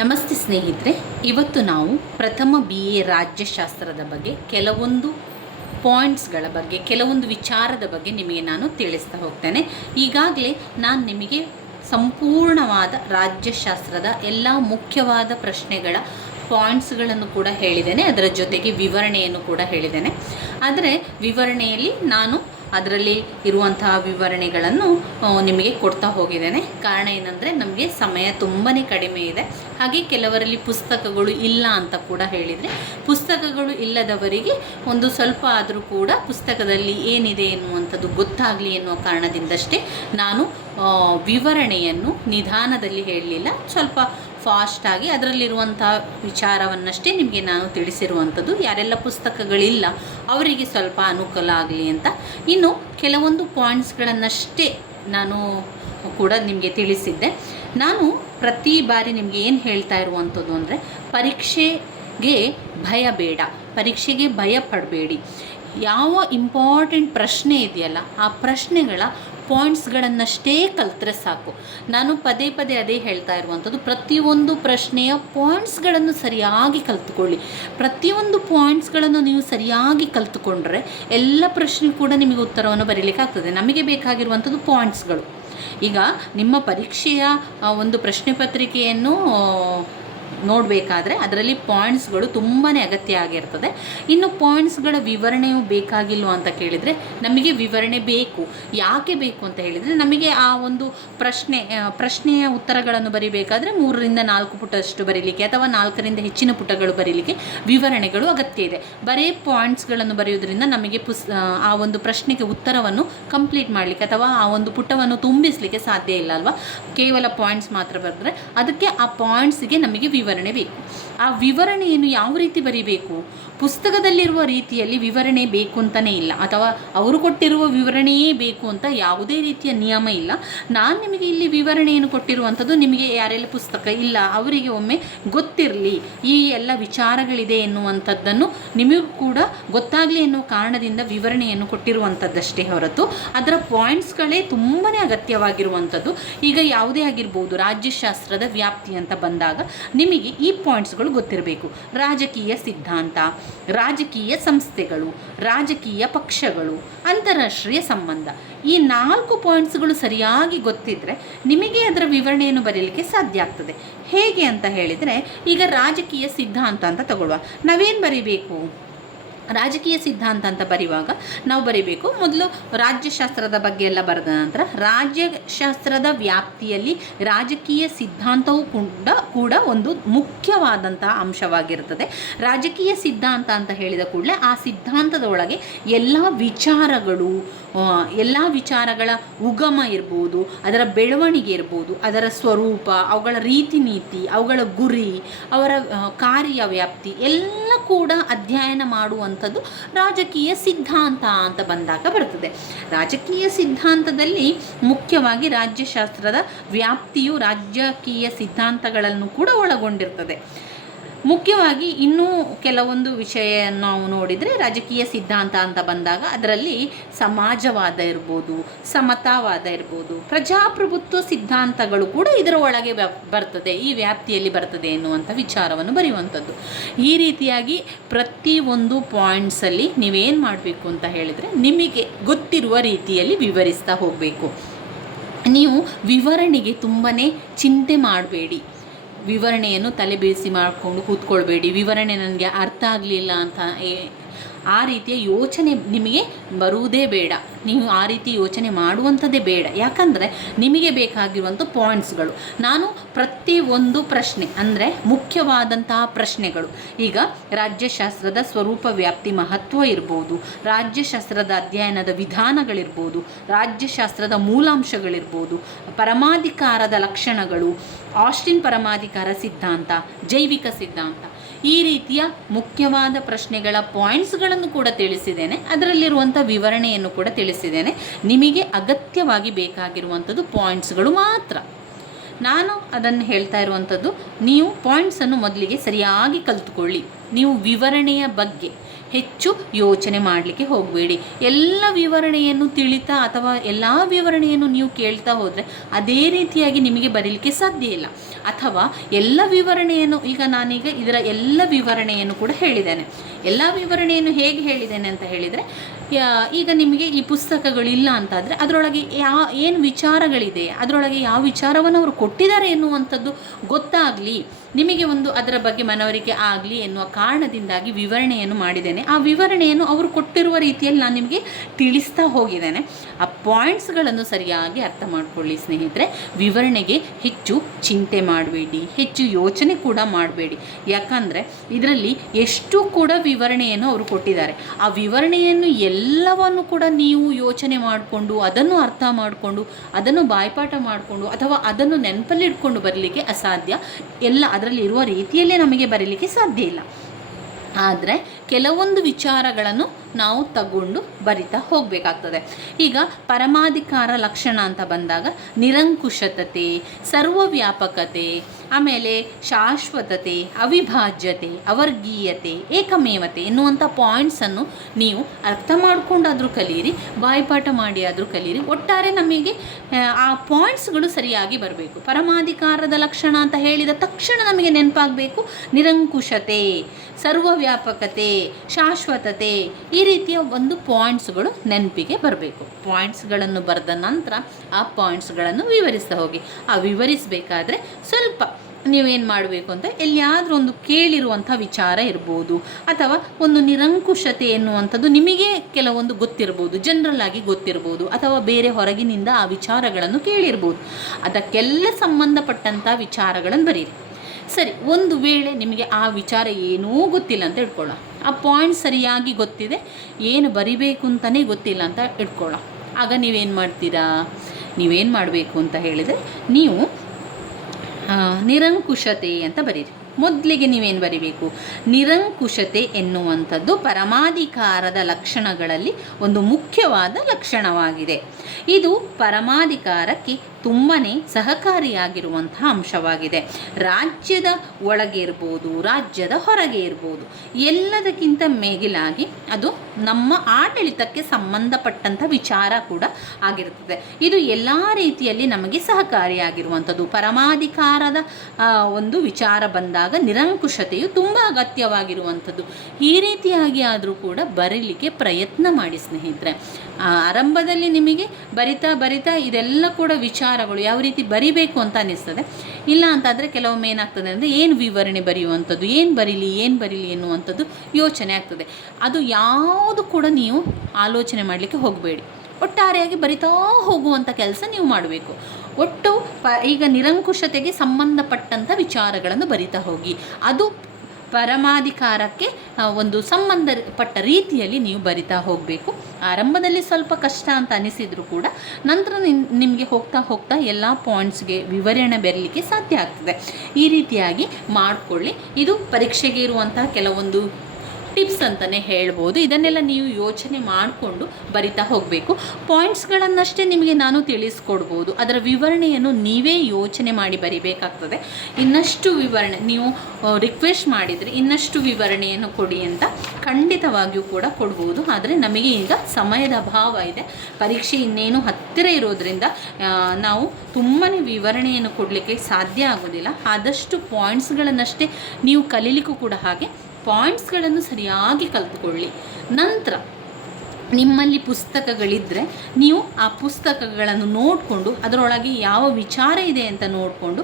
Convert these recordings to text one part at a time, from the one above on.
ನಮಸ್ತೆ ಸ್ನೇಹಿತರೆ, ಇವತ್ತು ನಾವು ಪ್ರಥಮ ಬಿ ಎ ರಾಜ್ಯಶಾಸ್ತ್ರದ ಬಗ್ಗೆ, ಕೆಲವೊಂದು ಪಾಯಿಂಟ್ಸ್ಗಳ ಬಗ್ಗೆ, ಕೆಲವೊಂದು ವಿಚಾರದ ಬಗ್ಗೆ ನಿಮಗೆ ನಾನು ತಿಳಿಸ್ತಾ ಹೋಗ್ತೇನೆ. ಈಗಾಗಲೇ ನಾನು ನಿಮಗೆ ಸಂಪೂರ್ಣವಾದ ರಾಜ್ಯಶಾಸ್ತ್ರದ ಎಲ್ಲ ಮುಖ್ಯವಾದ ಪ್ರಶ್ನೆಗಳ ಪಾಯಿಂಟ್ಸ್ಗಳನ್ನು ಕೂಡ ಹೇಳಿದ್ದೇನೆ. ಅದರ ಜೊತೆಗೆ ವಿವರಣೆಯನ್ನು ಕೂಡ ಹೇಳಿದ್ದೇನೆ. ಆದರೆ ವಿವರಣೆಯಲ್ಲಿ ನಾನು ಅದರಲ್ಲಿ ಇರುವಂತಹ ವಿವರಣೆಗಳನ್ನು ನಿಮಗೆ ಕೊಡ್ತಾ ಹೋಗಿದ್ದೇನೆ. ಕಾರಣ ಏನಂದರೆ ನಮಗೆ ಸಮಯ ತುಂಬಾ ಕಡಿಮೆ ಇದೆ. ಹಾಗೆ ಕೆಲವರಲ್ಲಿ ಪುಸ್ತಕಗಳು ಇಲ್ಲ ಅಂತ ಕೂಡ ಹೇಳಿದರೆ, ಪುಸ್ತಕಗಳು ಇಲ್ಲದವರಿಗೆ ಒಂದು ಸ್ವಲ್ಪ ಆದರೂ ಕೂಡ ಪುಸ್ತಕದಲ್ಲಿ ಏನಿದೆ ಎನ್ನುವಂಥದ್ದು ಗೊತ್ತಾಗಲಿ ಎನ್ನುವ ಕಾರಣದಿಂದಷ್ಟೇ ನಾನು ವಿವರಣೆಯನ್ನು ನಿಧಾನದಲ್ಲಿ ಹೇಳಲಿಲ್ಲ. ಸ್ವಲ್ಪ ಫಾಸ್ಟಾಗಿ ಅದರಲ್ಲಿರುವಂಥ ವಿಚಾರವನ್ನಷ್ಟೇ ನಿಮಗೆ ನಾನು ತಿಳಿಸಿರುವಂಥದ್ದು. ಯಾರೆಲ್ಲ ಪುಸ್ತಕಗಳಿಲ್ಲ, ಅವರಿಗೆ ಸ್ವಲ್ಪ ಅನುಕೂಲ ಆಗಲಿ ಅಂತ. ಇನ್ನು ಕೆಲವೊಂದು ಪಾಯಿಂಟ್ಸ್ಗಳನ್ನಷ್ಟೇ ನಾನು ಕೂಡ ನಿಮಗೆ ತಿಳಿಸಿದ್ದೆ. ನಾನು ಪ್ರತಿ ಬಾರಿ ನಿಮಗೆ ಏನು ಹೇಳ್ತಾ ಇರುವಂಥದ್ದು ಅಂದರೆ, ಪರೀಕ್ಷೆಗೆ ಭಯ ಬೇಡ, ಪರೀಕ್ಷೆಗೆ ಭಯ ಪಡಬೇಡಿ. ಯಾವ ಇಂಪಾರ್ಟೆಂಟ್ ಪ್ರಶ್ನೆ ಇದೆಯಲ್ಲ, ಆ ಪ್ರಶ್ನೆಗಳ ಪಾಯಿಂಟ್ಸ್ಗಳನ್ನಷ್ಟೇ ಕಲ್ತ್ರೆ ಸಾಕು. ನಾನು ಪದೇ ಪದೇ ಅದೇ ಹೇಳ್ತಾ ಇರುವಂಥದ್ದು, ಪ್ರತಿಯೊಂದು ಪ್ರಶ್ನೆಯ ಪಾಯಿಂಟ್ಸ್ಗಳನ್ನು ಸರಿಯಾಗಿ ಕಲ್ತುಕೊಳ್ಳಿ. ಪ್ರತಿಯೊಂದು ಪಾಯಿಂಟ್ಸ್ಗಳನ್ನು ನೀವು ಸರಿಯಾಗಿ ಕಲ್ತುಕೊಂಡ್ರೆ ಎಲ್ಲ ಪ್ರಶ್ನೆ ಕೂಡ ನಿಮಗೆ ಉತ್ತರವನ್ನು ಬರೀಲಿಕ್ಕೆ ಆಗ್ತದೆ. ನಮಗೆ ಬೇಕಾಗಿರುವಂಥದ್ದು ಪಾಯಿಂಟ್ಸ್ಗಳು ಈಗ ನಿಮ್ಮ ಪರೀಕ್ಷೆಯ ಒಂದು ಪ್ರಶ್ನೆ ಪತ್ರಿಕೆಯನ್ನು ನೋಡಬೇಕಾದ್ರೆ ಅದರಲ್ಲಿ ಪಾಯಿಂಟ್ಸ್ಗಳು ತುಂಬಾ ಅಗತ್ಯ ಆಗಿರ್ತದೆ. ಇನ್ನು ಪಾಯಿಂಟ್ಸ್ಗಳ ವಿವರಣೆಯು ಬೇಕಾಗಿಲ್ವ ಅಂತ ಕೇಳಿದರೆ ನಮಗೆ ವಿವರಣೆ ಬೇಕು. ಯಾಕೆ ಬೇಕು ಅಂತ ಹೇಳಿದರೆ ನಮಗೆ ಆ ಒಂದು ಪ್ರಶ್ನೆ ಪ್ರಶ್ನೆಯ ಉತ್ತರಗಳನ್ನು ಬರಿಬೇಕಾದ್ರೆ ಮೂರರಿಂದ ನಾಲ್ಕು ಪುಟಷ್ಟು ಬರೀಲಿಕ್ಕೆ ಅಥವಾ ನಾಲ್ಕರಿಂದ ಹೆಚ್ಚಿನ ಪುಟಗಳು ಬರೀಲಿಕ್ಕೆ ವಿವರಣೆಗಳು ಅಗತ್ಯ ಇದೆ. ಬರೀ ಪಾಯಿಂಟ್ಸ್ಗಳನ್ನು ಬರೆಯೋದ್ರಿಂದ ನಮಗೆ ಪುಸ್, ಆ ಒಂದು ಪ್ರಶ್ನೆಗೆ ಉತ್ತರವನ್ನು ಕಂಪ್ಲೀಟ್ ಮಾಡಲಿಕ್ಕೆ ಅಥವಾ ಆ ಒಂದು ಪುಟವನ್ನು ತುಂಬಿಸಲಿಕ್ಕೆ ಸಾಧ್ಯ ಇಲ್ಲ ಅಲ್ವಾ? ಕೇವಲ ಪಾಯಿಂಟ್ಸ್ ಮಾತ್ರ ಬರೆದ್ರೆ ಅದಕ್ಕೆ ಆ ಪಾಯಿಂಟ್ಸ್ಗೆ ನಮಗೆ ವಿವರಣೆ ಬೇಕು. ಆ ವಿವರಣೆಯನ್ನು ಯಾವ ರೀತಿ ಬರಿಬೇಕು? ಪುಸ್ತಕದಲ್ಲಿರುವ ರೀತಿಯಲ್ಲಿ ವಿವರಣೆ ಬೇಕು ಅಂತಲೇ ಇಲ್ಲ. ಅಥವಾ ಅವರು ಕೊಟ್ಟಿರುವ ವಿವರಣೆಯೇ ಬೇಕು ಅಂತ ಯಾವುದೇ ರೀತಿಯ ನಿಯಮ ಇಲ್ಲ. ನಾನು ನಿಮಗೆ ಇಲ್ಲಿ ವಿವರಣೆಯನ್ನು ಕೊಟ್ಟಿರುವಂಥದ್ದು ನಿಮಗೆ ಯಾರೆಲ್ಲ ಪುಸ್ತಕ ಇಲ್ಲ, ಅವರಿಗೆ ಒಮ್ಮೆ ಗೊತ್ತಿರಲಿ. ಈ ಎಲ್ಲ ವಿಚಾರಗಳಿದೆ ಎನ್ನುವಂಥದ್ದನ್ನು ನಿಮಗೂ ಕೂಡ ಗೊತ್ತಾಗಲಿ ಎನ್ನುವ ಕಾರಣದಿಂದ ವಿವರಣೆಯನ್ನು ಕೊಟ್ಟಿರುವಂಥದ್ದಷ್ಟೇ ಹೊರತು ಅದರ ಪಾಯಿಂಟ್ಸ್ಗಳೇ ತುಂಬಾ ಅಗತ್ಯವಾಗಿರುವಂಥದ್ದು. ಈಗ ಯಾವುದೇ ಆಗಿರ್ಬೋದು, ರಾಜ್ಯಶಾಸ್ತ್ರದ ವ್ಯಾಪ್ತಿ ಅಂತ ಬಂದಾಗ ನಿಮಗೆ ಈ ಪಾಯಿಂಟ್ಸ್ಗಳು ಗೊತ್ತಿರಬೇಕು. ರಾಜಕೀಯ ಸಿದ್ಧಾಂತ, ರಾಜಕೀಯ ಸಂಸ್ಥೆಗಳು, ರಾಜಕೀಯ ಪಕ್ಷಗಳು, ಅಂತಾರಾಷ್ಟ್ರೀಯ ಸಂಬಂಧ. ಈ ನಾಲ್ಕು ಪಾಯಿಂಟ್ಸ್ಗಳು ಸರಿಯಾಗಿ ಗೊತ್ತಿದ್ದರೆ ನಿಮಗೆ ಅದರ ವಿವರಣೆಯನ್ನು ಬರೀಲಿಕ್ಕೆ ಸಾಧ್ಯ ಆಗ್ತದೆ. ಹೇಗೆ ಅಂತ ಹೇಳಿದರೆ, ಈಗ ರಾಜಕೀಯ ಸಿದ್ಧಾಂತ ಅಂತ ತಗೊಳ್ಳುವ ನಾವೇನು ಬರೀಬೇಕು? ರಾಜಕೀಯ ಸಿದ್ಧಾಂತ ಅಂತ ಬರೆಯುವಾಗ ನಾವು ಬರಿಬೇಕು, ಮೊದಲು ರಾಜ್ಯಶಾಸ್ತ್ರದ ಬಗ್ಗೆ ಎಲ್ಲ ಬರೆದ ನಂತರ ರಾಜ್ಯಶಾಸ್ತ್ರದ ವ್ಯಾಪ್ತಿಯಲ್ಲಿ ರಾಜಕೀಯ ಸಿದ್ಧಾಂತವು ಕೂಡ ಕೂಡ ಒಂದು ಮುಖ್ಯವಾದಂತಹ ಅಂಶವಾಗಿರ್ತದೆ. ರಾಜಕೀಯ ಸಿದ್ಧಾಂತ ಅಂತ ಹೇಳಿದ ಕೂಡಲೇ ಆ ಸಿದ್ಧಾಂತದ ಒಳಗೆ ಎಲ್ಲ ವಿಚಾರಗಳು ಎಲ್ಲ ವಿಚಾರಗಳ ಉಗಮ ಇರ್ಬೋದು, ಅದರ ಬೆಳವಣಿಗೆ ಇರ್ಬೋದು, ಅದರ ಸ್ವರೂಪ, ಅವುಗಳ ರೀತಿ ನೀತಿ ಅವುಗಳ ಗುರಿ, ಅವರ ಕಾರ್ಯ ವ್ಯಾಪ್ತಿ, ಎಲ್ಲ ಕೂಡ ಅಧ್ಯಯನ ಮಾಡುವಂಥದ್ದು ರಾಜಕೀಯ ಸಿದ್ಧಾಂತ ಅಂತ ಬಂದಾಗ ಬರ್ತದೆ. ರಾಜಕೀಯ ಸಿದ್ಧಾಂತದಲ್ಲಿ ಮುಖ್ಯವಾಗಿ ರಾಜ್ಯಶಾಸ್ತ್ರದ ವ್ಯಾಪ್ತಿಯು ರಾಜಕೀಯ ಸಿದ್ಧಾಂತಗಳನ್ನು ಕೂಡ ಒಳಗೊಂಡಿರ್ತದೆ. ಮುಖ್ಯವಾಗಿ ಇನ್ನೂ ಕೆಲವೊಂದು ವಿಷಯ ನಾವು ನೋಡಿದರೆ ರಾಜಕೀಯ ಸಿದ್ಧಾಂತ ಅಂತ ಬಂದಾಗ ಅದರಲ್ಲಿ ಸಮಾಜವಾದ ಇರ್ಬೋದು, ಸಮತಾವಾದ ಇರ್ಬೋದು, ಪ್ರಜಾಪ್ರಭುತ್ವ ಸಿದ್ಧಾಂತಗಳು ಕೂಡ ಇದರ ಒಳಗೆ ಬರ್ತದೆ, ಈ ವ್ಯಾಪ್ತಿಯಲ್ಲಿ ಬರ್ತದೆ ಎನ್ನುವಂಥ ವಿಚಾರವನ್ನು ಬರೆಯುವಂಥದ್ದು. ಈ ರೀತಿಯಾಗಿ ಪ್ರತಿ ಒಂದು ಪಾಯಿಂಟ್ಸಲ್ಲಿ ನೀವೇನು ಮಾಡಬೇಕು ಅಂತ ಹೇಳಿದರೆ ನಿಮಗೆ ಗೊತ್ತಿರುವ ರೀತಿಯಲ್ಲಿ ವಿವರಿಸ್ತಾ ಹೋಗಬೇಕು. ನೀವು ವಿವರಣೆಗೆ ತುಂಬಾ ಚಿಂತೆ ಮಾಡಬೇಡಿ. ವಿವರಣೆಯನ್ನು ತಲೆ ಬೇಯಿಸಿ ಮಾಡಿಕೊಂಡು ಕೂತ್ಕೊಳ್ಬೇಡಿ. ವಿವರಣೆ ನನಗೆ ಅರ್ಥ ಆಗಲಿಲ್ಲ ಅಂತ ಆ ರೀತಿಯ ಯೋಚನೆ ನಿಮಗೆ ಬರುವುದೇ ಬೇಡ. ನೀವು ಆ ರೀತಿ ಯೋಚನೆ ಮಾಡುವಂಥದ್ದೇ ಬೇಡ. ಯಾಕಂದರೆ ನಿಮಗೆ ಬೇಕಾಗಿರುವಂಥ ಪಾಯಿಂಟ್ಸ್ಗಳು ನಾನು ಪ್ರತಿ ಒಂದು ಪ್ರಶ್ನೆ, ಅಂದರೆ ಮುಖ್ಯವಾದಂತಹ ಪ್ರಶ್ನೆಗಳು. ಈಗ ರಾಜ್ಯಶಾಸ್ತ್ರದ ಸ್ವರೂಪ ವ್ಯಾಪ್ತಿ ಮಹತ್ವ ಇರ್ಬೋದು, ರಾಜ್ಯಶಾಸ್ತ್ರದ ಅಧ್ಯಯನದ ವಿಧಾನಗಳಿರ್ಬೋದು, ರಾಜ್ಯಶಾಸ್ತ್ರದ ಮೂಲಾಂಶಗಳಿರ್ಬೋದು, ಪರಮಾಧಿಕಾರದ ಲಕ್ಷಣಗಳು, ಆಸ್ಟಿನ್ ಪರಮಾಧಿಕಾರ ಸಿದ್ಧಾಂತ, ಜೈವಿಕ ಸಿದ್ಧಾಂತ. ಈ ರೀತಿಯ ಮುಖ್ಯವಾದ ಪ್ರಶ್ನೆಗಳ ಪಾಯಿಂಟ್ಸ್ಗಳನ್ನು ಕೂಡ ತಿಳಿಸಿದ್ದೇನೆ. ಅದರಲ್ಲಿರುವಂಥ ವಿವರಣೆಯನ್ನು ಕೂಡ ತಿಳಿಸಿದ್ದೇನೆ. ನಿಮಗೆ ಅಗತ್ಯವಾಗಿ ಬೇಕಾಗಿರುವಂಥದ್ದು ಪಾಯಿಂಟ್ಸ್ಗಳು ಮಾತ್ರ. ನಾನು ಅದನ್ನು ಹೇಳ್ತಾ ಇರುವಂಥದ್ದು, ನೀವು ಪಾಯಿಂಟ್ಸನ್ನು ಮೊದಲಿಗೆ ಸರಿಯಾಗಿ ಕಲಿತುಕೊಳ್ಳಿ. ನೀವು ವಿವರಣೆಯ ಬಗ್ಗೆ ಹೆಚ್ಚು ಯೋಚನೆ ಮಾಡಲಿಕ್ಕೆ ಹೋಗಬೇಡಿ. ಎಲ್ಲ ವಿವರಣೆಯನ್ನು ತಿಳಿತಾ ಅಥವಾ ಎಲ್ಲ ವಿವರಣೆಯನ್ನು ನೀವು ಕೇಳ್ತಾ ಹೋದರೆ ಅದೇ ರೀತಿಯಾಗಿ ನಿಮಗೆ ಬರೀಲಿಕ್ಕೆ ಸಾಧ್ಯ ಇಲ್ಲ. ಅಥವಾ ಎಲ್ಲ ವಿವರಣೆಯನ್ನು, ಈಗ ನಾನೀಗ ಇದರ ಎಲ್ಲ ವಿವರಣೆಯನ್ನು ಕೂಡ ಹೇಳಿದ್ದೇನೆ. ಎಲ್ಲ ವಿವರಣೆಯನ್ನು ಹೇಗೆ ಹೇಳಿದ್ದೇನೆ ಅಂತ ಹೇಳಿದರೆ ಈಗ ನಿಮಗೆ ಈ ಪುಸ್ತಕಗಳಿಲ್ಲ ಅಂತಾದರೆ ಅದರೊಳಗೆ ಯಾ, ಏನು ವಿಚಾರಗಳಿದೆ, ಅದರೊಳಗೆ ಯಾವ ವಿಚಾರವನ್ನು ಅವರು ಕೊಟ್ಟಿದ್ದಾರೆ ಎನ್ನುವಂಥದ್ದು ಗೊತ್ತಾಗಲಿ, ನಿಮಗೆ ಒಂದು ಅದರ ಬಗ್ಗೆ ಮನವರಿಕೆ ಆಗಲಿ ಎನ್ನುವ ಕಾರಣದಿಂದಾಗಿ ವಿವರಣೆಯನ್ನು ಮಾಡಿದ್ದೇನೆ. ಆ ವಿವರಣೆಯನ್ನು ಅವರು ಕೊಟ್ಟಿರುವ ರೀತಿಯಲ್ಲಿ ನಾನು ನಿಮಗೆ ತಿಳಿಸ್ತಾ ಹೋಗಿದ್ದೇನೆ. ಆ ಪಾಯಿಂಟ್ಸ್ಗಳನ್ನು ಸರಿಯಾಗಿ ಅರ್ಥ ಮಾಡಿಕೊಳ್ಳಿ ಸ್ನೇಹಿತರೆ. ವಿವರಣೆಗೆ ಹೆಚ್ಚು ಚಿಂತೆ ಮಾಡಬೇಡಿ, ಹೆಚ್ಚು ಯೋಚನೆ ಕೂಡ ಮಾಡಬೇಡಿ. ಯಾಕಂದರೆ ಇದರಲ್ಲಿ ಎಷ್ಟು ಕೂಡ ವಿವರಣೆಯನ್ನು ಅವರು ಕೊಟ್ಟಿದ್ದಾರೆ. ಆ ವಿವರಣೆಯನ್ನು ಎಲ್ಲವನ್ನು ಕೂಡ ನೀವು ಯೋಚನೆ ಮಾಡಿಕೊಂಡು, ಅದನ್ನು ಅರ್ಥ ಮಾಡಿಕೊಂಡು, ಅದನ್ನು ಬಾಯ್ಪಾಠ ಮಾಡಿಕೊಂಡು ಅಥವಾ ಅದನ್ನು ನೆನಪಲ್ಲಿಟ್ಕೊಂಡು ಬರಲಿಕ್ಕೆ ಅಸಾಧ್ಯ. ಎಲ್ಲ ಅದರಲ್ಲಿ ಇರುವ ರೀತಿಯಲ್ಲೇ ನಮಗೆ ಬರಲಿಕ್ಕೆ ಸಾಧ್ಯ ಇಲ್ಲ. ಆದರೆ ಕೆಲವೊಂದು ವಿಚಾರಗಳನ್ನು ನಾವು ತಗೊಂಡು ಬರಿತಾ ಹೋಗಬೇಕಾಗ್ತದೆ. ಈಗ ಪರಮಾಧಿಕಾರ ಲಕ್ಷಣ ಅಂತ ಬಂದಾಗ ನಿರಂಕುಶತತೆ ಸರ್ವವ್ಯಾಪಕತೆ, ಆಮೇಲೆ ಶಾಶ್ವತತೆ, ಅವಿಭಾಜ್ಯತೆ, ಅವರ್ಗೀಯತೆ, ಏಕಮೇವತೆ ಎನ್ನುವಂಥ ಪಾಯಿಂಟ್ಸನ್ನು ನೀವು ಅರ್ಥ ಮಾಡಿಕೊಂಡಾದರೂ ಕಲಿಯಿರಿ ಬಾಯ್ಪಾಠ ಮಾಡಿ ಆದರೂ ಕಲೀರಿ, ಒಟ್ಟಾರೆ ನಮಗೆ, ಆ ಪಾಯಿಂಟ್ಸ್ಗಳು ಸರಿಯಾಗಿ ಬರಬೇಕು. ಪರಮಾಧಿಕಾರದ ಲಕ್ಷಣ ಅಂತ ಹೇಳಿದ ತಕ್ಷಣ ನಮಗೆ ನೆನಪಾಗಬೇಕು, ನಿರಂಕುಶತೆ, ಸರ್ವವ್ಯಾಪಕತೆ ಶಾಶ್ವತತೆ ಈ ರೀತಿಯ ಒಂದು ಪಾಯಿಂಟ್ಸ್ಗಳು ನೆನಪಿಗೆ ಬರಬೇಕು. ಪಾಯಿಂಟ್ಸ್ಗಳನ್ನು ಬರೆದ ನಂತರ ಆ ಪಾಯಿಂಟ್ಸ್ಗಳನ್ನು ವಿವರಿಸ್ತಾ ಹೋಗಿ. ಆ ವಿವರಿಸಬೇಕಾದ್ರೆ ಸ್ವಲ್ಪ ನೀವೇನು ಮಾಡಬೇಕು ಅಂತ ಎಲ್ಲಿಯಾದರೂ ಒಂದು ಕೇಳಿರುವಂಥ ವಿಚಾರ ಇರ್ಬೋದು, ಅಥವಾ ಒಂದು ನಿರಂಕುಶತೆ ಎನ್ನುವಂಥದ್ದು ನಿಮಗೆ ಕೆಲವೊಂದು ಗೊತ್ತಿರ್ಬೋದು ಜನರಲ್ ಆಗಿ ಗೊತ್ತಿರ್ಬೋದು, ಅಥವಾ ಬೇರೆ ಹೊರಗಿನಿಂದ ಆ ವಿಚಾರಗಳನ್ನು ಕೇಳಿರ್ಬೋದು. ಅದಕ್ಕೆಲ್ಲ ಸಂಬಂಧಪಟ್ಟಂಥ ವಿಚಾರಗಳನ್ನು ಬರೀರಿ. ಸರಿ, ಒಂದು ವೇಳೆ ನಿಮಗೆ ಆ ವಿಚಾರ ಏನೂ ಗೊತ್ತಿಲ್ಲ ಅಂತ ಇಟ್ಕೊಳ್ಳೋ ಆ ಪಾಯಿಂಟ್ ಸರಿಯಾಗಿ ಗೊತ್ತಿದೆ, ಏನು ಬರಿಬೇಕು ಅಂತಲೇ ಗೊತ್ತಿಲ್ಲ ಅಂತ ಇಟ್ಕೊಳ್ಳೋ ಆಗ ನೀವೇನು ಮಾಡ್ತೀರಾ? ನೀವೇನು ಮಾಡಬೇಕು ಅಂತ ಹೇಳಿದರೆ, ನೀವು ನಿರಂಕುಶತೆ ಅಂತ ಬರೀರಿ. ಮೊದಲಿಗೆ ನೀವೇನು ಬರಿಬೇಕು? ನಿರಂಕುಶತೆ ಎನ್ನುವಂಥದ್ದು ಪರಮಾಧಿಕಾರದ ಲಕ್ಷಣಗಳಲ್ಲಿ ಒಂದು ಮುಖ್ಯವಾದ ಲಕ್ಷಣವಾಗಿದೆ. ಇದು ಪರಮಾಧಿಕಾರಕ್ಕೆ ತುಂಬಾ ಸಹಕಾರಿಯಾಗಿರುವಂತಹ ಅಂಶವಾಗಿದೆ. ರಾಜ್ಯದ ಒಳಗೆ ಇರ್ಬೋದು, ರಾಜ್ಯದ ಹೊರಗೆ ಇರ್ಬೋದು, ಎಲ್ಲದಕ್ಕಿಂತ ಮೇಗಿಲಾಗಿ ಅದು ನಮ್ಮ ಆಡಳಿತಕ್ಕೆ ಸಂಬಂಧಪಟ್ಟಂಥ ವಿಚಾರ ಕೂಡ ಆಗಿರುತ್ತದೆ. ಇದು ಎಲ್ಲ ರೀತಿಯಲ್ಲಿ ನಮಗೆ ಸಹಕಾರಿಯಾಗಿರುವಂಥದ್ದು. ಪರಮಾಧಿಕಾರದ ಒಂದು ವಿಚಾರ ಬಂದಾಗ ನಿರಂಕುಶತೆಯು ತುಂಬ ಅಗತ್ಯವಾಗಿರುವಂಥದ್ದು. ಈ ರೀತಿಯಾಗಿ ಆದರೂ ಕೂಡ ಬರೀಲಿಕ್ಕೆ ಪ್ರಯತ್ನ ಮಾಡಿ ಸ್ನೇಹಿತರೆ. ಆರಂಭದಲ್ಲಿ ನಿಮಗೆ ಬರಿತಾ ಬರಿತಾ ಇದೆಲ್ಲ ಕೂಡ ವಿಚಾರಗಳು ಯಾವ ರೀತಿ ಬರಿಬೇಕು ಅಂತ ಅನ್ನಿಸ್ತದೆ. ಇಲ್ಲ ಅಂತಾದರೆ ಕೆಲವೊಮ್ಮೆ ಏನಾಗ್ತದೆ ಅಂದರೆ ಏನು ವಿವರಣೆ ಬರೆಯುವಂಥದ್ದು, ಏನು ಬರೀಲಿ ಏನು ಬರೀಲಿ ಎನ್ನುವಂಥದ್ದು ಯೋಚನೆ ಆಗ್ತದೆ. ಅದು ಯಾವುದು ಕೂಡ ನೀವು ಆಲೋಚನೆ ಮಾಡಲಿಕ್ಕೆ ಹೋಗಬೇಡಿ. ಒಟ್ಟಾರೆಯಾಗಿ ಬರಿತಾ ಹೋಗುವಂಥ ಕೆಲಸ ನೀವು ಮಾಡಬೇಕು. ಒಟ್ಟು ಈಗ ನಿರಂಕುಶತೆಗೆ ಸಂಬಂಧಪಟ್ಟಂಥ ವಿಚಾರಗಳನ್ನು ಬರಿತಾ ಹೋಗಿ. ಅದು ಪರಮಾಧಿಕಾರಕ್ಕೆ ಒಂದು ಸಂಬಂಧಪಟ್ಟ ರೀತಿಯಲ್ಲಿ ನೀವು ಬರಿತಾ ಹೋಗಬೇಕು. ಆರಂಭದಲ್ಲಿ ಸ್ವಲ್ಪ ಕಷ್ಟ ಅಂತ ಅನಿಸಿದರೂ ಕೂಡ ನಂತರ ನಿಮಗೆ ಹೋಗ್ತಾ ಹೋಗ್ತಾ ಎಲ್ಲ ಪಾಯಿಂಟ್ಸ್ಗೆ ವಿವರಣೆ ಬರಲಿಕ್ಕೆ ಸಾಧ್ಯ ಆಗ್ತದೆ. ಈ ರೀತಿಯಾಗಿ ಮಾಡಿಕೊಳ್ಳಿ. ಇದು ಪರೀಕ್ಷೆಗೆ ಇರುವಂತಹ ಕೆಲವೊಂದು ಟಿಪ್ಸ್ ಅಂತಲೇ ಹೇಳ್ಬೋದು. ಇದನ್ನೆಲ್ಲ ನೀವು ಯೋಚನೆ ಮಾಡಿಕೊಂಡು ಬರಿತಾ ಹೋಗಬೇಕು. ಪಾಯಿಂಟ್ಸ್ಗಳನ್ನಷ್ಟೇ ನಿಮಗೆ ನಾನು ತಿಳಿಸ್ಕೊಡ್ಬೋದು. ಅದರ ವಿವರಣೆಯನ್ನು ನೀವೇ ಯೋಚನೆ ಮಾಡಿ ಬರಿಬೇಕಾಗ್ತದೆ. ಇನ್ನಷ್ಟು ವಿವರಣೆ, ನೀವು ರಿಕ್ವೆಸ್ಟ್ ಮಾಡಿದರೆ ಇನ್ನಷ್ಟು ವಿವರಣೆಯನ್ನು ಕೊಡಿ ಅಂತ ಖಂಡಿತವಾಗಿಯೂ ಕೂಡ ಕೊಡ್ಬೋದು. ಆದರೆ ನಮಗೆ ಈಗ ಸಮಯದ ಅಭಾವ ಇದೆ. ಪರೀಕ್ಷೆ ಇನ್ನೇನು ಹತ್ತಿರ ಇರೋದರಿಂದ ನಾವು ತುಂಬಾ ವಿವರಣೆಯನ್ನು ಕೊಡಲಿಕ್ಕೆ ಸಾಧ್ಯ ಆಗೋದಿಲ್ಲ. ಆದಷ್ಟು ಪಾಯಿಂಟ್ಸ್ಗಳನ್ನಷ್ಟೇ ನೀವು ಕಲೀಲಿಕ್ಕೂ ಕೂಡ ಹಾಗೆ ಪಾಯಿಂಟ್ಸ್ಗಳನ್ನು ಸರಿಯಾಗಿ ಕಲಿತುಕೊಳ್ಳಿ. ನಂತರ ನಿಮ್ಮಲ್ಲಿ ಪುಸ್ತಕಗಳಿದ್ದರೆ ನೀವು ಆ ಪುಸ್ತಕಗಳನ್ನು ನೋಡಿಕೊಂಡು ಅದರೊಳಗೆ ಯಾವ ವಿಚಾರ ಇದೆ ಅಂತ ನೋಡಿಕೊಂಡು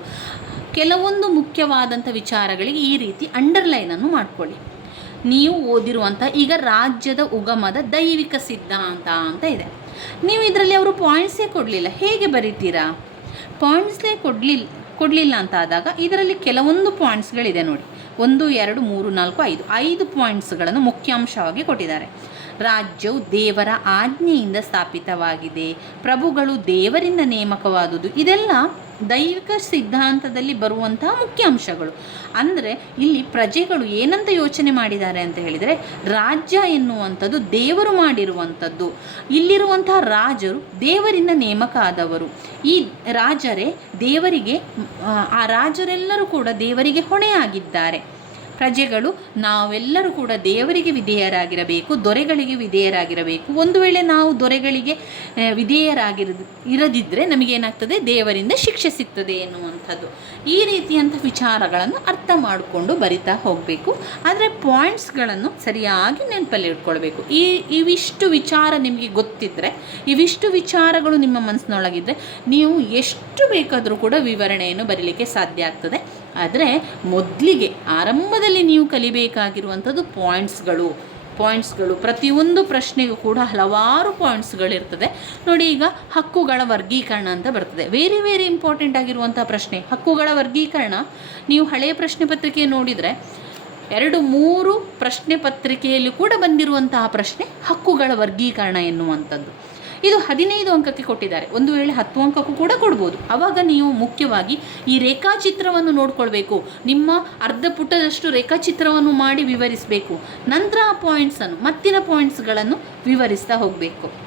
ಕೆಲವೊಂದು ಮುಖ್ಯವಾದಂಥ ವಿಚಾರಗಳಿಗೆ ಈ ರೀತಿ ಅಂಡರ್ಲೈನನ್ನು ಮಾಡಿಕೊಳ್ಳಿ. ನೀವು ಓದಿರುವಂಥ ಈಗ ರಾಜ್ಯದ ಉಗಮದ ದೈವಿಕ ಸಿದ್ಧಾಂತ ಅಂತ ಇದೆ. ನೀವು ಇದರಲ್ಲಿ ಅವರು ಪಾಯಿಂಟ್ಸೇ ಕೊಡಲಿಲ್ಲ. ಹೇಗೆ ಬರಿತೀರಾ? ಪಾಯಿಂಟ್ಸೇ ಕೊಡಲಿಲ್ಲ. ಕೊಡಲಿಲ್ಲ ಅಂತ ಆದಾಗ ಇದರಲ್ಲಿ ಕೆಲವೊಂದು ಪಾಯಿಂಟ್ಸ್ಗಳಿದೆ ನೋಡಿ. ಒಂದು, ಎರಡು, ಮೂರು, ನಾಲ್ಕು, ಐದು. ಐದು ಪಾಯಿಂಟ್ಸ್ಗಳನ್ನು ಮುಖ್ಯಾಂಶವಾಗಿ ಕೊಟ್ಟಿದ್ದಾರೆ. ರಾಜ್ಯವು ದೇವರ ಆಜ್ಞೆಯಿಂದ ಸ್ಥಾಪಿತವಾಗಿದೆ. ಪ್ರಭುಗಳು ದೇವರಿಂದ ನೇಮಕವಾದುದು. ಇದೆಲ್ಲ ದೈವಿಕ ಸಿದ್ಧಾಂತದಲ್ಲಿ ಬರುವಂತಹ ಮುಖ್ಯ ಅಂಶಗಳು. ಅಂದರೆ ಇಲ್ಲಿ ಪ್ರಜೆಗಳು ಏನಂತ ಯೋಚನೆ ಮಾಡಿದ್ದಾರೆ ಅಂತ ಹೇಳಿದರೆ ರಾಜ್ಯ ಎನ್ನುವಂಥದ್ದು ದೇವರು ಮಾಡಿರುವಂಥದ್ದು. ಇಲ್ಲಿರುವಂತಹ ರಾಜರು ದೇವರಿಂದ ನೇಮಕ ಆದವರು. ಈ ರಾಜರೇ ದೇವರಿಗೆ ಆ, ರಾಜರೆಲ್ಲರೂ ಕೂಡ ದೇವರಿಗೆ ಹೊಣೆಯಾಗಿದ್ದಾರೆ. ಪ್ರಜೆಗಳು, ನಾವೆಲ್ಲರೂ ಕೂಡ ದೇವರಿಗೆ ವಿಧೇಯರಾಗಿರಬೇಕು, ದೊರೆಗಳಿಗೆ ವಿಧೇಯರಾಗಿರಬೇಕು. ಒಂದು ವೇಳೆ ನಾವು ದೊರೆಗಳಿಗೆ ವಿಧೇಯರಾಗಿರ ಇರದಿದ್ದರೆ ನಮಗೇನಾಗ್ತದೆ? ದೇವರಿಂದ ಶಿಕ್ಷೆ ಸಿಗ್ತದೆ ಎನ್ನುವಂಥದ್ದು. ಈ ರೀತಿಯಂಥ ವಿಚಾರಗಳನ್ನು ಅರ್ಥ ಮಾಡಿಕೊಂಡು ಬರಿತಾ ಹೋಗಬೇಕು. ಆದರೆ ಪಾಯಿಂಟ್ಸ್ಗಳನ್ನು ಸರಿಯಾಗಿ ನೆನಪಲ್ಲಿ ಇಟ್ಕೊಳ್ಬೇಕು. ಈ, ಇವಿಷ್ಟು ವಿಚಾರ ನಿಮಗೆ ಗೊತ್ತಿದ್ದರೆ ಇವಿಷ್ಟು ವಿಚಾರಗಳು ನಿಮ್ಮ ಮನಸ್ಸಿನೊಳಗಿದ್ದರೆ ನೀವು ಎಷ್ಟು ಬೇಕಾದರೂ ಕೂಡ ವಿವರಣೆಯನ್ನು ಬರೀಲಿಕ್ಕೆ ಸಾಧ್ಯ ಆಗ್ತದೆ. ಆದರೆ ಮೊದಲಿಗೆ, ಆರಂಭದಲ್ಲಿ ನೀವು ಕಲಿಬೇಕಾಗಿರುವಂಥದ್ದು ಪಾಯಿಂಟ್ಸ್ಗಳು ಪಾಯಿಂಟ್ಸ್ಗಳು ಪ್ರತಿಯೊಂದು ಪ್ರಶ್ನೆಗೂ ಕೂಡ ಹಲವಾರು ಪಾಯಿಂಟ್ಸ್ಗಳಿರ್ತದೆ ನೋಡಿ ಈಗ ಹಕ್ಕುಗಳ ವರ್ಗೀಕರಣ ಅಂತ ಬರ್ತದೆ. ವೆರಿ ವೆರಿ ಇಂಪಾರ್ಟೆಂಟ್ ಆಗಿರುವಂಥ ಪ್ರಶ್ನೆ, ಹಕ್ಕುಗಳ ವರ್ಗೀಕರಣ. ನೀವು ಹಳೆಯ ಪ್ರಶ್ನೆ ಪತ್ರಿಕೆ ನೋಡಿದರೆ, ಎರಡು, ಮೂರು ಪ್ರಶ್ನೆ ಪತ್ರಿಕೆಯಲ್ಲಿ ಕೂಡ ಬಂದಿರುವಂತಹ ಪ್ರಶ್ನೆ ಹಕ್ಕುಗಳ ವರ್ಗೀಕರಣ ಎನ್ನುವಂಥದ್ದು. ಇದು ಹದಿನೈದು ಅಂಕಕ್ಕೆ ಕೊಟ್ಟಿದ್ದಾರೆ. ಒಂದು ವೇಳೆ ಹತ್ತು ಅಂಕಕ್ಕೂ ಕೂಡ ಕೊಡ್ಬೋದು. ಆವಾಗ ನೀವು ಮುಖ್ಯವಾಗಿ ಈ ರೇಖಾಚಿತ್ರವನ್ನು ನೋಡ್ಕೊಳ್ಬೇಕು. ನಿಮ್ಮ ಅರ್ಧ ಪುಟದಷ್ಟು ರೇಖಾಚಿತ್ರವನ್ನು ಮಾಡಿ ವಿವರಿಸಬೇಕು. ನಂತರ ಆ ಪಾಯಿಂಟ್ಸನ್ನು ಮತ್ತಿನ ಪಾಯಿಂಟ್ಸ್ಗಳನ್ನು ವಿವರಿಸ್ತಾ ಹೋಗಬೇಕು.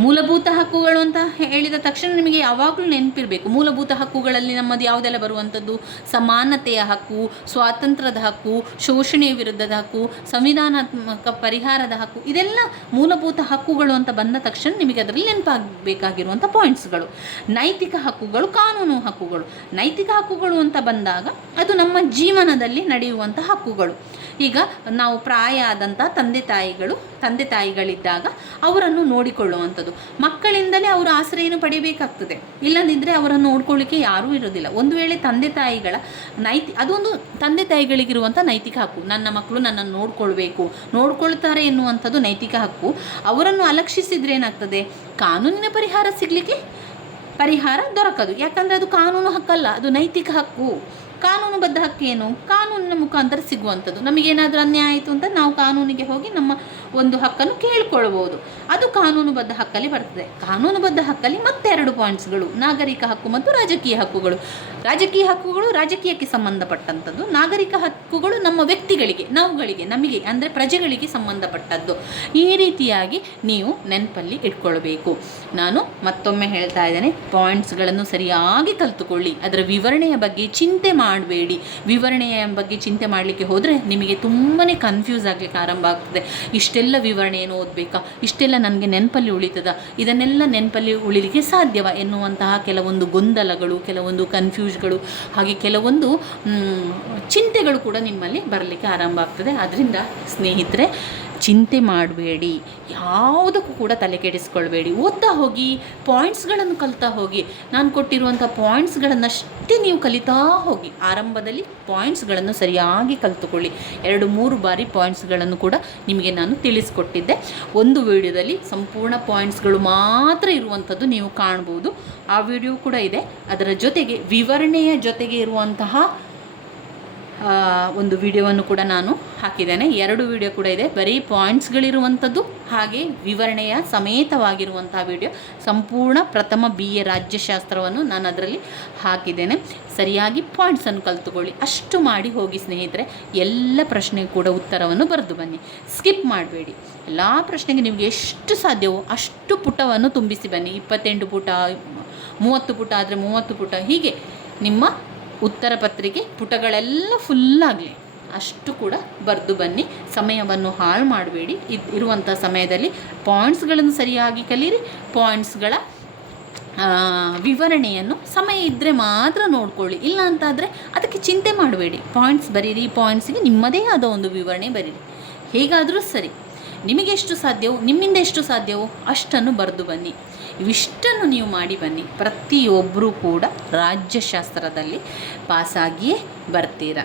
ಮೂಲಭೂತ ಹಕ್ಕುಗಳು ಅಂತ ಹೇಳಿದ ತಕ್ಷಣ ನಿಮಗೆ ಯಾವಾಗಲೂ ನೆನಪಿರಬೇಕು. ಮೂಲಭೂತ ಹಕ್ಕುಗಳಲ್ಲಿ ನಮ್ಮದು ಯಾವುದೆಲ್ಲ ಬರುವಂಥದ್ದು? ಸಮಾನತೆಯ ಹಕ್ಕು, ಸ್ವಾತಂತ್ರ್ಯದ ಹಕ್ಕು ಶೋಷಣೆ ವಿರುದ್ಧದ ಹಕ್ಕು, ಸಂವಿಧಾನಾತ್ಮಕ ಪರಿಹಾರದ ಹಕ್ಕು, ಇದೆಲ್ಲ ಮೂಲಭೂತ ಹಕ್ಕುಗಳು ಅಂತ ಬಂದ ತಕ್ಷಣ ನಿಮಗೆ ಅದರಲ್ಲಿ ನೆನಪಾಗಬೇಕಾಗಿರುವಂಥ ಪಾಯಿಂಟ್ಸ್ಗಳು. ನೈತಿಕ ಹಕ್ಕುಗಳು, ಕಾನೂನು ಹಕ್ಕುಗಳು. ನೈತಿಕ ಹಕ್ಕುಗಳು ಅಂತ ಬಂದಾಗ ಅದು ನಮ್ಮ ಜೀವನದಲ್ಲಿ ನಡೆಯುವಂಥ ಹಕ್ಕುಗಳು. ಈಗ ನಾವು ಪ್ರಾಯ ಆದಂಥ ತಂದೆ ತಾಯಿಗಳು, ತಂದೆ ತಾಯಿಗಳಿದ್ದಾಗ ಅವರನ್ನು ನೋಡಿಕೊಳ್ಳುವಂಥದ್ದು. ಮಕ್ಕಳಿಂದಲೇ ಅವರು ಆಶ್ರಯನ ಪಡಿಬೇಕಾಗ್ತದೆ. ಇಲ್ಲದಿದ್ದರೆ ಅವರನ್ನು ನೋಡ್ಕೊಳ್ಳಿಕ್ಕೆ ಯಾರೂ ಇರೋದಿಲ್ಲ ಒಂದು ವೇಳೆ ತಂದೆ ತಾಯಿಗಳ ನೈತಿ, ಅದೊಂದು ತಂದೆ ತಾಯಿಗಳಿಗಿರುವಂಥ ನೈತಿಕ ಹಕ್ಕು. ನನ್ನ ಮಕ್ಕಳು ನನ್ನನ್ನು ನೋಡ್ಕೊಳ್ಬೇಕು, ನೋಡ್ಕೊಳ್ತಾರೆ ಎನ್ನುವಂಥದ್ದು ನೈತಿಕ ಹಕ್ಕು. ಅವರನ್ನು ಅಲಕ್ಷಿಸಿದ್ರೆ ಏನಾಗ್ತದೆ? ಕಾನೂನಿನ ಪರಿಹಾರ ಸಿಗಲಿಕ್ಕೆ ಪರಿಹಾರ ದೊರಕದು. ಯಾಕಂದರೆ ಅದು ಕಾನೂನು ಹಕ್ಕಲ್ಲ, ಅದು ನೈತಿಕ ಹಕ್ಕು. ಕಾನೂನುಬದ್ಧ ಹಕ್ಕೇನು ಕಾನೂನಿನ ಮುಖಾಂತರ ಸಿಗುವಂಥದ್ದು. ನಮಗೇನಾದರೂ ಅನ್ಯಾಯ ಆಯಿತು ಅಂತ ನಾವು ಕಾನೂನಿಗೆ ಹೋಗಿ ನಮ್ಮ ಒಂದು ಹಕ್ಕನ್ನು ಕೇಳ್ಕೊಳ್ಬೋದು. ಅದು ಕಾನೂನುಬದ್ಧ ಹಕ್ಕಲ್ಲಿ ಬರ್ತದೆ. ಕಾನೂನುಬದ್ಧ ಹಕ್ಕಲ್ಲಿ ಮತ್ತೆರಡು ಪಾಯಿಂಟ್ಸ್ಗಳು. ನಾಗರಿಕ ಹಕ್ಕು ಮತ್ತು ರಾಜಕೀಯ ಹಕ್ಕುಗಳು. ರಾಜಕೀಯ ಹಕ್ಕುಗಳು ರಾಜಕೀಯಕ್ಕೆ ಸಂಬಂಧಪಟ್ಟಂಥದ್ದು. ನಾಗರಿಕ ಹಕ್ಕುಗಳು ನಮ್ಮ ವ್ಯಕ್ತಿಗಳಿಗೆ, ನಾವುಗಳಿಗೆ, ನಮಗೆ ಅಂದರೆ ಪ್ರಜೆಗಳಿಗೆ ಸಂಬಂಧಪಟ್ಟದ್ದು. ಈ ರೀತಿಯಾಗಿ ನೀವು ನೆನಪಲ್ಲಿ ಇಟ್ಕೊಳ್ಬೇಕು. ನಾನು ಮತ್ತೊಮ್ಮೆ ಹೇಳ್ತಾ ಇದ್ದೇನೆ, ಪಾಯಿಂಟ್ಸ್ಗಳನ್ನು ಸರಿಯಾಗಿ ಕಲಿತುಕೊಳ್ಳಿ. ಅದರ ವಿವರಣೆಯ ಬಗ್ಗೆ ಚಿಂತೆ ಮಾಡಬೇಡಿ. ವಿವರಣೆಯ ಬಗ್ಗೆ ಚಿಂತೆ ಮಾಡಲಿಕ್ಕೆ ಹೋದರೆ ನಿಮಗೆ ತುಂಬಾ ಕನ್ಫ್ಯೂಸ್ ಆಗಲಿಕ್ಕೆ ಆರಂಭ ಆಗ್ತದೆ. ಇಷ್ಟೆಲ್ಲ ವಿವರಣೆಯನ್ನು ಓದಬೇಕಾ? ಇಷ್ಟೆಲ್ಲ ನನಗೆ ನೆನಪಲ್ಲಿ ಉಳಿತದ? ಇದನ್ನೆಲ್ಲ ನೆನಪಲ್ಲಿ ಉಳಿಲಿಕ್ಕೆ ಸಾಧ್ಯವ ಎನ್ನುವಂತಹ ಕೆಲವೊಂದು ಗೊಂದಲಗಳು, ಕೆಲವೊಂದು ಕನ್ಫ್ಯೂಸ್ಗಳು ಹಾಗೆ ಕೆಲವೊಂದು ಚಿಂತೆಗಳು ಕೂಡ ನಿಮ್ಮಲ್ಲಿ ಬರಲಿಕ್ಕೆ ಆರಂಭ ಆಗ್ತದೆ. ಅದರಿಂದ ಸ್ನೇಹಿತರೆ ಚಿಂತೆ ಮಾಡಬೇಡಿ. ಯಾವುದಕ್ಕೂ ಕೂಡ ತಲೆ ಕೆಡಿಸ್ಕೊಳ್ಬೇಡಿ. ಓದ್ತಾ ಹೋಗಿ ಪಾಯಿಂಟ್ಸ್ಗಳನ್ನು ಕಲಿತಾ ಹೋಗಿ, ನಾನು ಕೊಟ್ಟಿರುವಂಥ ಪಾಯಿಂಟ್ಸ್ಗಳನ್ನಷ್ಟೇ ನೀವು ಕಲಿತಾ ಹೋಗಿ, ಆರಂಭದಲ್ಲಿ ಪಾಯಿಂಟ್ಸ್ಗಳನ್ನು ಸರಿಯಾಗಿ ಕಲಿತುಕೊಳ್ಳಿ. ಎರಡು, ಮೂರು ಬಾರಿ ಪಾಯಿಂಟ್ಸ್ಗಳನ್ನು ಕೂಡ ನಿಮಗೆ ನಾನು ತಿಳಿಸ್ಕೊಟ್ಟಿದ್ದೆ. ಒಂದು ವಿಡಿಯೋದಲ್ಲಿ ಸಂಪೂರ್ಣ ಪಾಯಿಂಟ್ಸ್ಗಳು ಮಾತ್ರ ಇರುವಂಥದ್ದು ನೀವು ಕಾಣ್ಬೋದು. ಆ ವಿಡಿಯೋ ಕೂಡ ಇದೆ. ಅದರ ಜೊತೆಗೆ, ವಿವರಣೆಯ ಜೊತೆಗೆ ಇರುವಂತಹ ಒಂದು ವಿಡಿಯೋವನ್ನು ಕೂಡ ನಾನು ಹಾಕಿದ್ದೇನೆ. ಎರಡು ವಿಡಿಯೋ ಕೂಡ ಇದೆ. ಬರೀ ಪಾಯಿಂಟ್ಸ್ಗಳಿರುವಂಥದ್ದು ಹಾಗೆ ವಿವರಣೆಯ ಸಮೇತವಾಗಿರುವಂತಹ ವಿಡಿಯೋ ಸಂಪೂರ್ಣ ಪ್ರಥಮ ಬಿ ಎ ರಾಜ್ಯಶಾಸ್ತ್ರವನ್ನು ನಾನು ಅದರಲ್ಲಿ ಹಾಕಿದ್ದೇನೆ. ಸರಿಯಾಗಿ ಪಾಯಿಂಟ್ಸನ್ನು ಕಲ್ತುಕೊಳ್ಳಿ. ಅಷ್ಟು ಮಾಡಿ ಹೋಗಿ ಸ್ನೇಹಿತರೆ, ಎಲ್ಲ ಪ್ರಶ್ನೆಗೂ ಕೂಡ ಉತ್ತರವನ್ನು ಬರೆದು ಬನ್ನಿ. ಸ್ಕಿಪ್ ಮಾಡಬೇಡಿ. ಎಲ್ಲ ಪ್ರಶ್ನೆಗೆ ನಿಮಗೆ ಎಷ್ಟು ಸಾಧ್ಯವೋ ಅಷ್ಟು ಪುಟವನ್ನು ತುಂಬಿಸಿ ಬನ್ನಿ. ಇಪ್ಪತ್ತೆಂಟು ಪುಟ, ಮೂವತ್ತು ಪುಟ ಆದರೆ ಮೂವತ್ತು ಪುಟ. ಹೀಗೆ ನಿಮ್ಮ ಉತ್ತರ ಪತ್ರಿಕೆ ಪುಟಗಳೆಲ್ಲ ಫುಲ್ಲಾಗಲಿ ಅಷ್ಟು ಕೂಡ ಬರೆದು ಬನ್ನಿ. ಸಮಯವನ್ನು ಹಾಳು ಮಾಡಬೇಡಿ. ಇದು ಇರುವಂಥ ಸಮಯದಲ್ಲಿ ಪಾಯಿಂಟ್ಸ್ಗಳನ್ನು ಸರಿಯಾಗಿ ಕಲೀರಿ. ಪಾಯಿಂಟ್ಸ್ಗಳ ವಿವರಣೆಯನ್ನು ಸಮಯ ಇದ್ದರೆ ಮಾತ್ರ ನೋಡ್ಕೊಳ್ಳಿ. ಇಲ್ಲ ಅಂತಾದರೆ ಅದಕ್ಕೆ ಚಿಂತೆ ಮಾಡಬೇಡಿ. ಪಾಯಿಂಟ್ಸ್ ಬರೀರಿ ಪಾಯಿಂಟ್ಸಿಗೆ ನಿಮ್ಮದೇ ಆದ ಒಂದು ವಿವರಣೆ ಬರೀರಿ. ಹೇಗಾದರೂ ಸರಿ. ನಿಮಗೆಷ್ಟು ಸಾಧ್ಯವೋ, ನಿಮ್ಮಿಂದ ಎಷ್ಟು ಸಾಧ್ಯವೋ ಅಷ್ಟನ್ನು ಬರೆದು ಬನ್ನಿ. ಇವಿಷ್ಟನ್ನು ನೀವು ಮಾಡಿ ಬನ್ನಿ. ಪ್ರತಿಯೊಬ್ಬರೂ ಕೂಡ ರಾಜ್ಯಶಾಸ್ತ್ರದಲ್ಲಿ ಪಾಸಾಗಿಯೇ ಬರ್ತೀರಾ.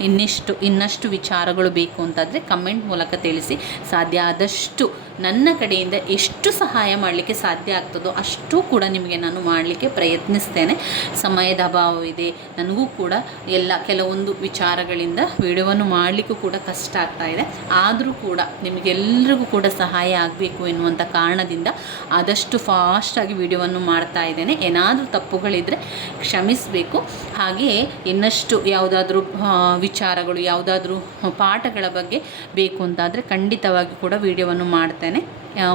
ಇನ್ನಿಷ್ಟು, ಇನ್ನಷ್ಟು ವಿಚಾರಗಳು ಬೇಕು ಅಂತಾದರೆ ಕಮೆಂಟ್ ಮೂಲಕ ತಿಳಿಸಿ. ಸಾಧ್ಯ ಆದಷ್ಟು ನನ್ನ ಕಡೆಯಿಂದ ಎಷ್ಟು ಸಹಾಯ ಮಾಡಲಿಕ್ಕೆ ಸಾಧ್ಯ ಆಗ್ತದೋ ಅಷ್ಟು ಕೂಡ ನಿಮಗೆ ನಾನು ಮಾಡಲಿಕ್ಕೆ ಪ್ರಯತ್ನಿಸ್ತೇನೆ. ಸಮಯದ ಅಭಾವವಿದೆ ನನಗೂ ಕೂಡ ಎಲ್ಲ, ಕೆಲವೊಂದು ವಿಚಾರಗಳಿಂದ ವಿಡಿಯೋವನ್ನು ಮಾಡಲಿಕ್ಕೂ ಕೂಡ ಕಷ್ಟ ಆಗ್ತಾ ಇದೆ. ಆದರೂ ಕೂಡ ನಿಮಗೆಲ್ಲರಿಗೂ ಕೂಡ ಸಹಾಯ ಆಗಬೇಕು ಎನ್ನುವಂಥ ಕಾರಣದಿಂದ ಆದಷ್ಟು ಫಾಸ್ಟಾಗಿ ವಿಡಿಯೋವನ್ನು ಮಾಡ್ತಾ ಇದ್ದೇನೆ. ಏನಾದರೂ ತಪ್ಪುಗಳಿದ್ದರೆ ಕ್ಷಮಿಸಬೇಕು. ಹಾಗೆಯೇ ಇನ್ನಷ್ಟು ಯಾವುದಾದ್ರೂ ವಿಚಾರಗಳು, ಯಾವುದಾದ್ರೂ ಪಾಠಗಳ ಬಗ್ಗೆ ಬೇಕು ಅಂತಾದರೆ ಖಂಡಿತವಾಗಿ ಕೂಡ ವಿಡಿಯೋವನ್ನು ಮಾಡ್ತೇನೆ.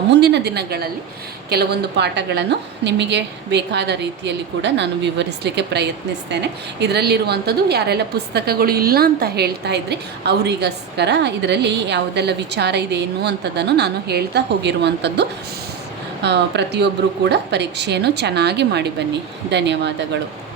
ಮುಂದಿನ ದಿನಗಳಲ್ಲಿ ಕೆಲವೊಂದು ಪಾಠಗಳನ್ನು ನಿಮಗೆ ಬೇಕಾದ ರೀತಿಯಲ್ಲಿ ಕೂಡ ನಾನು ವಿವರಿಸಲಿಕ್ಕೆ ಪ್ರಯತ್ನಿಸ್ತೇನೆ. ಇದರಲ್ಲಿರುವಂಥದ್ದು ಯಾರೆಲ್ಲ ಪುಸ್ತಕಗಳು ಇಲ್ಲ ಅಂತ ಹೇಳ್ತಾ ಇದ್ದರೆ ಅವರಿಗೋಸ್ಕರ ಇದರಲ್ಲಿ ಯಾವುದೆಲ್ಲ ವಿಚಾರ ಇದೆ ಎನ್ನುವಂಥದ್ದನ್ನು ನಾನು ಹೇಳ್ತಾ ಹೋಗಿರುವಂಥದ್ದು. ಪ್ರತಿಯೊಬ್ಬರೂ ಕೂಡ ಪರೀಕ್ಷೆಯನ್ನು ಚೆನ್ನಾಗಿ ಮಾಡಿ ಬನ್ನಿ. ಧನ್ಯವಾದಗಳು.